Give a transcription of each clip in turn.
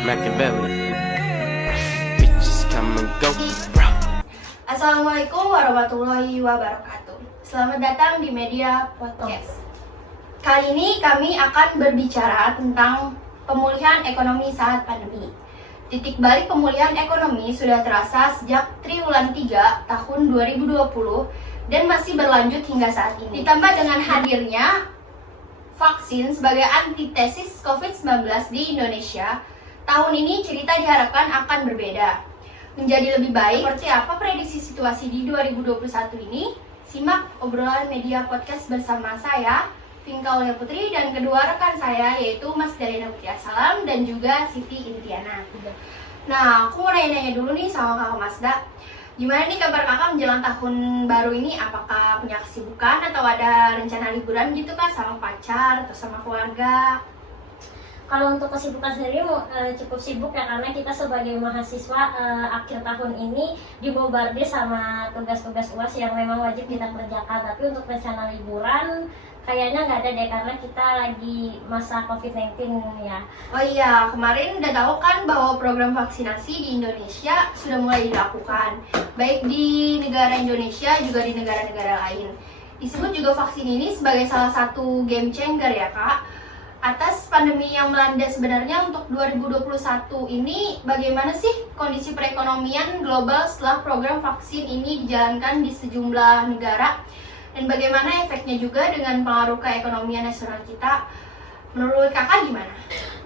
Machiavelli. Bitches come and go, bro. Assalamualaikum warahmatullahi wabarakatuh. Selamat datang di Media Podcast. Kali ini kami akan berbicara tentang pemulihan ekonomi saat pandemi. Titik balik pemulihan ekonomi sudah terasa sejak triwulan 3 tahun 2020 dan masih berlanjut hingga saat ini. Ditambah dengan hadirnya vaksin sebagai antitesis COVID-19 di Indonesia, tahun ini cerita diharapkan akan berbeda, menjadi lebih baik. Seperti apa prediksi situasi di 2021 ini? Simak obrolan Media Podcast bersama saya, Vinka Aulia Putri, dan kedua rekan saya yaitu Mas Dalina Putri Assalam dan juga Siti Intiana. Nah, aku mau nanya-nanya dulu nih sama Kakak Masda. Gimana nih kabar kakak menjelang tahun baru ini? Apakah punya kesibukan atau ada rencana liburan gitu kak sama pacar atau sama keluarga? Kalau untuk kesibukan sendiri cukup sibuk ya, karena kita sebagai mahasiswa akhir tahun ini dibombardir sama tugas-tugas UAS yang memang wajib kita kerjakan. Tapi untuk rencana liburan kayaknya nggak ada deh, karena kita lagi masa COVID-19 ya. Oh iya, kemarin udah tahu kan bahwa program vaksinasi di Indonesia sudah mulai dilakukan, baik di negara Indonesia juga di negara-negara lain. Disebut juga vaksin ini sebagai salah satu game changer ya kak. Atas pandemi yang melanda sebenarnya untuk 2021 ini, bagaimana sih kondisi perekonomian global setelah program vaksin ini dijalankan di sejumlah negara? Dan bagaimana efeknya juga dengan pengaruh keekonomian nasional kita? Menurut kakak gimana?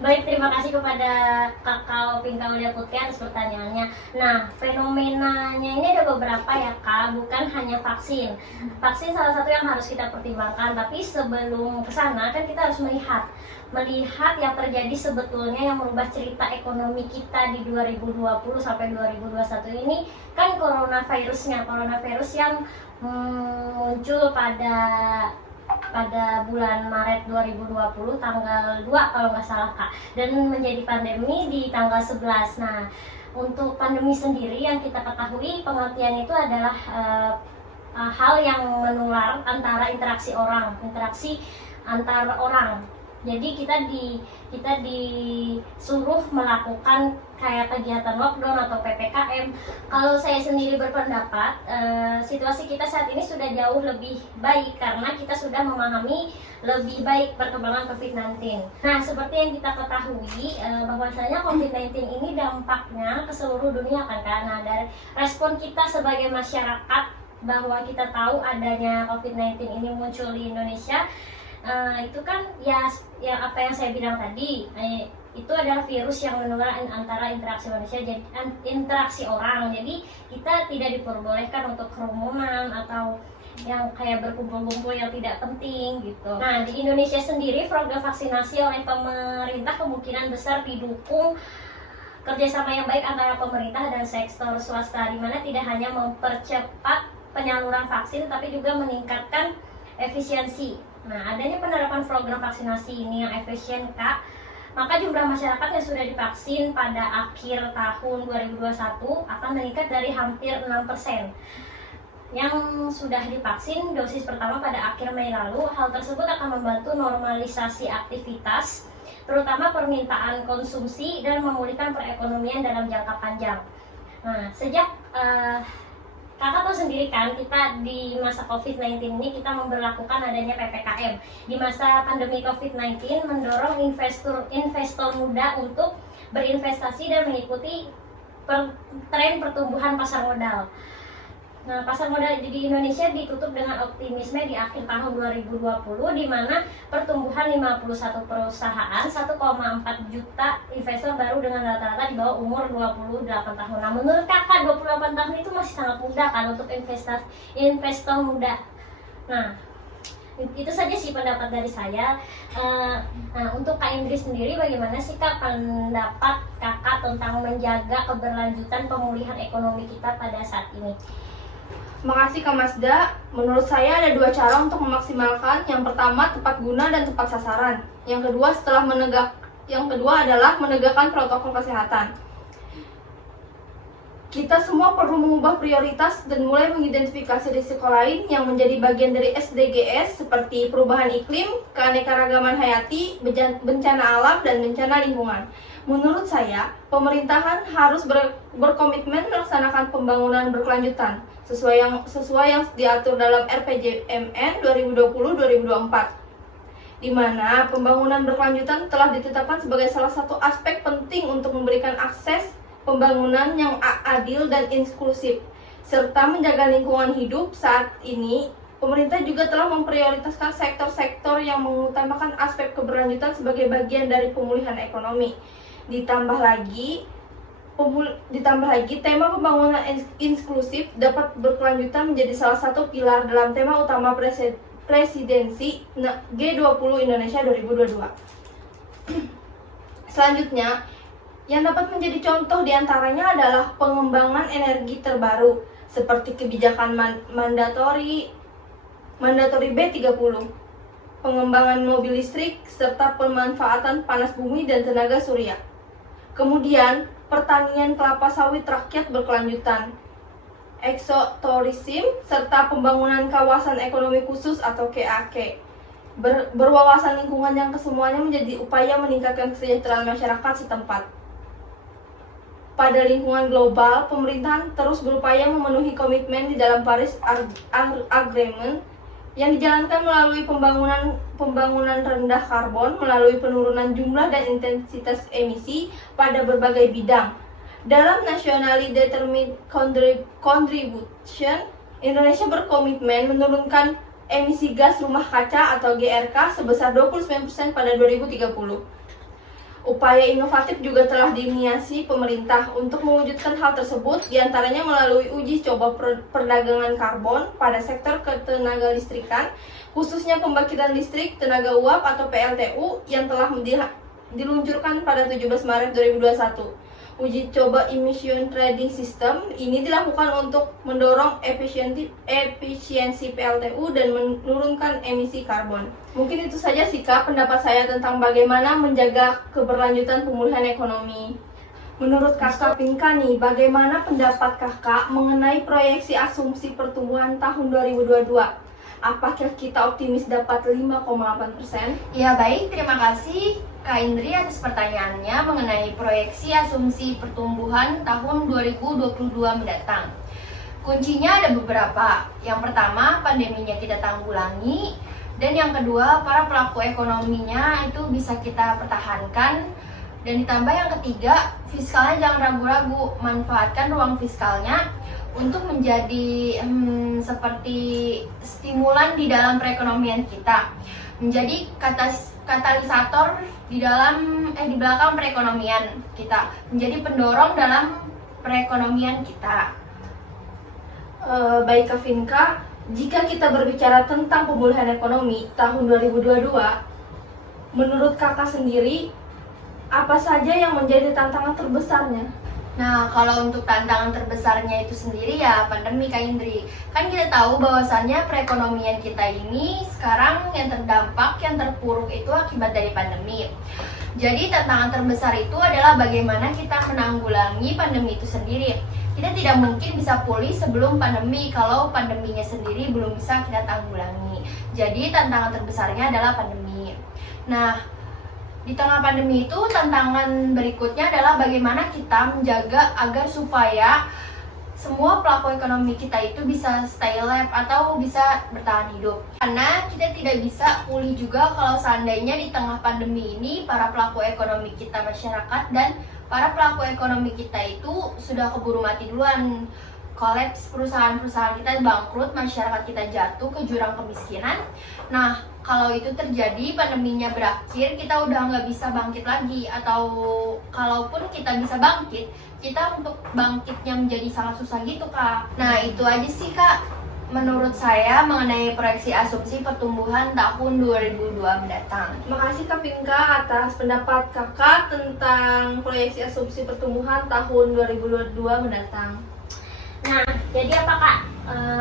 Baik, terima kasih kepada Kakak Vinka Aulia Putri atas pertanyaannya. Nah, fenomenanya ini ada beberapa ya kak, bukan hanya vaksin. Vaksin salah satu yang harus kita pertimbangkan, tapi sebelum kesana kan kita harus melihat yang terjadi sebetulnya yang merubah cerita ekonomi kita di 2020 sampai 2021 ini kan coronavirus yang muncul pada bulan Maret 2020 tanggal 2 kalau nggak salah kak, dan menjadi pandemi di tanggal 11. Nah, untuk pandemi sendiri yang kita ketahui pengertian itu adalah hal yang menular antara interaksi antar orang. Jadi kita disuruh melakukan kayak kegiatan lockdown atau PPKM. Kalau saya sendiri berpendapat, situasi kita saat ini sudah jauh lebih baik karena kita sudah memahami lebih baik perkembangan COVID-19. Nah, seperti yang kita ketahui, bahwasanya COVID-19 ini dampaknya ke seluruh dunia kan. Nah, dari respon kita sebagai masyarakat bahwa kita tahu adanya COVID-19 ini muncul di Indonesia, itu kan ya apa yang saya bilang tadi, itu adalah virus yang menular antara interaksi manusia, jadi interaksi orang. Jadi kita tidak diperbolehkan untuk kerumunan atau yang kayak berkumpul-kumpul yang tidak penting gitu. Nah, di Indonesia sendiri program vaksinasi oleh pemerintah kemungkinan besar didukung kerjasama yang baik antara pemerintah dan sektor swasta, di mana tidak hanya mempercepat penyaluran vaksin tapi juga meningkatkan efisiensi. Nah, adanya penerapan program vaksinasi ini yang efisien kak, maka jumlah masyarakat yang sudah divaksin pada akhir tahun 2021 akan meningkat dari hampir 6% yang sudah divaksin dosis pertama pada akhir Mei lalu. Hal tersebut akan membantu normalisasi aktivitas, terutama permintaan konsumsi, dan memulihkan perekonomian dalam jangka panjang. Nah, sejak kakak tahu sendiri kan, kita di masa COVID-19 ini kita memberlakukan adanya PPKM. Di masa pandemi COVID-19 mendorong investor muda untuk berinvestasi dan mengikuti tren pertumbuhan pasar modal. Nah, pasar modal di Indonesia ditutup dengan optimisme di akhir tahun 2020, di mana pertumbuhan 51 perusahaan, 1,4 juta investor baru dengan rata-rata di bawah umur 28 tahun. Nah, menurut kakak 28 tahun itu masih sangat muda kan untuk investor muda. Nah, itu saja sih pendapat dari saya. Nah, untuk Kak Indri sendiri, bagaimana sih kak pendapat kakak tentang menjaga keberlanjutan pemulihan ekonomi kita pada saat ini? Makasih Kak Masda. Menurut saya ada dua cara untuk memaksimalkan. Yang pertama, tepat guna dan tepat sasaran. Yang kedua adalah menegakkan protokol kesehatan. Kita semua perlu mengubah prioritas dan mulai mengidentifikasi risiko lain yang menjadi bagian dari SDGs seperti perubahan iklim, keanekaragaman hayati, bencana alam, dan bencana lingkungan. Menurut saya, pemerintahan harus berkomitmen melaksanakan pembangunan berkelanjutan sesuai yang diatur dalam RPJMN 2020-2024. Di mana pembangunan berkelanjutan telah ditetapkan sebagai salah satu aspek penting untuk memberikan akses pembangunan yang adil dan inklusif, serta menjaga lingkungan hidup. Saat ini, pemerintah juga telah memprioritaskan sektor-sektor yang mengutamakan aspek keberlanjutan sebagai bagian dari pemulihan ekonomi. Ditambah lagi, tema pembangunan inklusif dapat berkelanjutan menjadi salah satu pilar dalam tema utama presidensi G20 Indonesia 2022. Selanjutnya, yang dapat menjadi contoh diantaranya adalah pengembangan energi terbaru seperti kebijakan mandatori B30, pengembangan mobil listrik, serta pemanfaatan panas bumi dan tenaga surya. Kemudian, pertanian kelapa sawit rakyat berkelanjutan, eksoturism, serta pembangunan kawasan ekonomi khusus atau KAK. Berwawasan lingkungan yang kesemuanya menjadi upaya meningkatkan kesejahteraan masyarakat setempat. Pada lingkungan global, pemerintahan terus berupaya memenuhi komitmen di dalam Paris Agreement yang dijalankan melalui pembangunan rendah karbon, melalui penurunan jumlah dan intensitas emisi pada berbagai bidang. Dalam Nationally Determined Contribution, Indonesia berkomitmen menurunkan emisi gas rumah kaca atau GRK sebesar 29% pada 2030. Upaya inovatif juga telah diinisiasi pemerintah untuk mewujudkan hal tersebut, diantaranya melalui uji coba perdagangan karbon pada sektor ketenaga listrikan, khususnya pembangkitan listrik tenaga uap atau PLTU yang telah diluncurkan pada 17 Maret 2021. Uji coba emission trading system ini dilakukan untuk mendorong efisiensi PLTU dan menurunkan emisi karbon. Mungkin itu saja sih Kak pendapat saya tentang bagaimana menjaga keberlanjutan pemulihan ekonomi. Menurut Kakak Pinka nih, bagaimana pendapat Kakak mengenai proyeksi asumsi pertumbuhan tahun 2022? Apakah kita optimis dapat 5,8%? Ya baik, terima kasih Kak Indri atas pertanyaannya mengenai proyeksi asumsi pertumbuhan tahun 2022 mendatang. Kuncinya ada beberapa. Yang pertama, pandeminya kita tanggulangi. Dan yang kedua, para pelaku ekonominya itu bisa kita pertahankan. Dan ditambah yang ketiga, fiskalnya jangan ragu-ragu. Manfaatkan ruang fiskalnya untuk menjadi seperti stimulan di dalam perekonomian kita. Menjadi katalisator di belakang perekonomian kita, menjadi pendorong dalam perekonomian kita. Baik Kak Vinka, jika kita berbicara tentang pemulihan ekonomi tahun 2022, menurut Kakak sendiri, apa saja yang menjadi tantangan terbesarnya? Nah, kalau untuk tantangan terbesarnya itu sendiri ya pandemi Kak Indri. Kan kita tahu bahwasannya perekonomian kita ini sekarang yang terdampak, yang terpuruk itu akibat dari pandemi. Jadi tantangan terbesar itu adalah bagaimana kita menanggulangi pandemi itu sendiri. Kita tidak mungkin bisa pulih sebelum pandemi kalau pandeminya sendiri belum bisa kita tanggulangi. Jadi tantangan terbesarnya adalah pandemi. Nah, di tengah pandemi itu tantangan berikutnya adalah bagaimana kita menjaga agar supaya semua pelaku ekonomi kita itu bisa stay alive atau bisa bertahan hidup. Karena kita tidak bisa pulih juga kalau seandainya di tengah pandemi ini para pelaku ekonomi kita masyarakat dan para pelaku ekonomi kita itu sudah keburu mati duluan. Kolaps perusahaan-perusahaan kita bangkrut, masyarakat kita jatuh ke jurang kemiskinan. Nah, kalau itu terjadi, pandeminya berakhir, kita udah nggak bisa bangkit lagi. Atau kalaupun kita bisa bangkit, kita untuk bangkitnya menjadi sangat susah gitu Kak. Nah, itu aja sih Kak menurut saya mengenai proyeksi asumsi pertumbuhan tahun 2022 mendatang. Terima kasih Kak Pinka atas pendapat Kakak tentang proyeksi asumsi pertumbuhan tahun 2022 mendatang. Nah, jadi apa Kak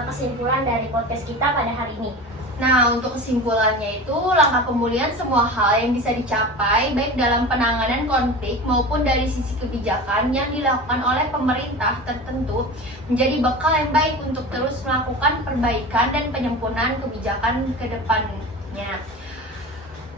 kesimpulan dari podcast kita pada hari ini? Nah, untuk kesimpulannya itu, langkah pemulihan semua hal yang bisa dicapai baik dalam penanganan konflik maupun dari sisi kebijakan yang dilakukan oleh pemerintah tertentu menjadi bekal yang baik untuk terus melakukan perbaikan dan penyempurnaan kebijakan ke depannya.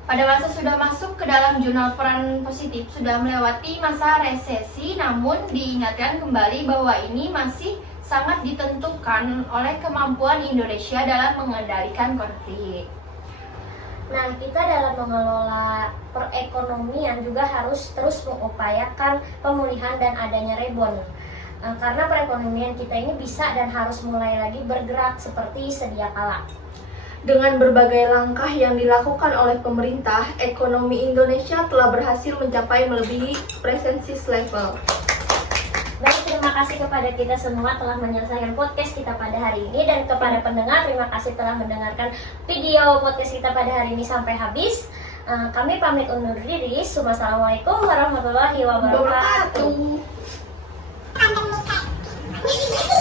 pada masa sudah masuk ke dalam jurnal peran positif, sudah melewati masa resesi, namun diingatkan kembali bahwa ini masih sangat ditentukan oleh kemampuan Indonesia dalam mengendalikan konflik. Nah, kita dalam mengelola perekonomian juga harus terus mengupayakan pemulihan dan adanya rebound. Karena perekonomian kita ini bisa dan harus mulai lagi bergerak seperti sedia kala. Dengan berbagai langkah yang dilakukan oleh pemerintah, ekonomi Indonesia telah berhasil mencapai melebihi presensis level. Baik, terima kasih kepada kita semua telah menyelesaikan podcast kita pada hari ini, dan kepada pendengar terima kasih telah mendengarkan video podcast kita pada hari ini sampai habis. Kami pamit undur diri. Wassalamualaikum warahmatullahi wabarakatuh. Wabarakatuh.